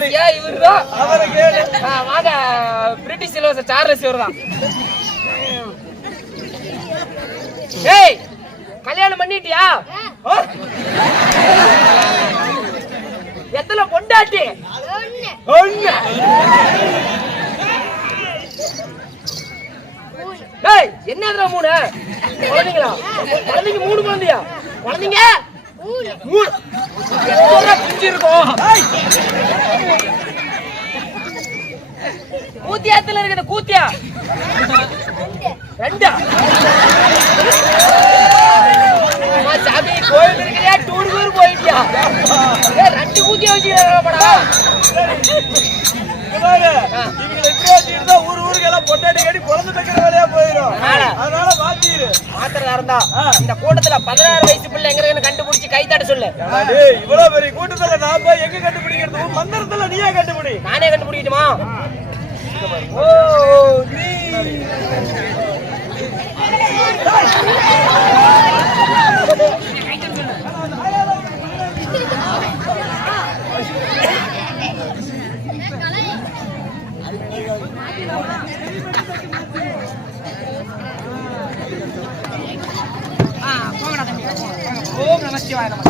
கடைசியா இவருதான் வாங்க. பிரிட்டிஷ் இளவரசர் சார்லஸ் இவர்தான். ஏய் கல்யாணம் பண்ணிட்டியா? எத்தனை பொண்டாட்டி? ஒண்ணு. ஏய் என்னதுடா மூணு குழந்தைங்களா? குழந்தைங்க மூணு குழந்தையா? குழந்தைங்க மூணு பிரிஞ்சு இருக்கும். கூத்தியாத்துல இருக்குது கூத்தியா? ரெண்டா? சாமி கோயில் இருக்கிறியா? டூருக்கு போயிட்டியா? ரெண்டு கூத்தியா வச்சுக்கடா. ஊரு ஊருக்கு எல்லாம் பொட்டாட்டி கட்டி குழந்தை தைக்கிற வேலையா போயிடும். அதனால மாத்திரு. மாத்திரதா இருந்தா இந்த கூட்டத்துல 16 வயசு பிள்ளை எங்க இருக்குன்னு கண்டுபிடிச்சு கை தட்ட சொல்லு. இவ்வளவு பெரிய கூட்டத்துல நான் போய் எங்க கண்டுபிடிக்கிறது? மந்திரத்துல நீயே கண்டுபிடி. நானே கண்டுபிடிக்கட்டுமா? ஓ ஓம் நம சிவாய நம.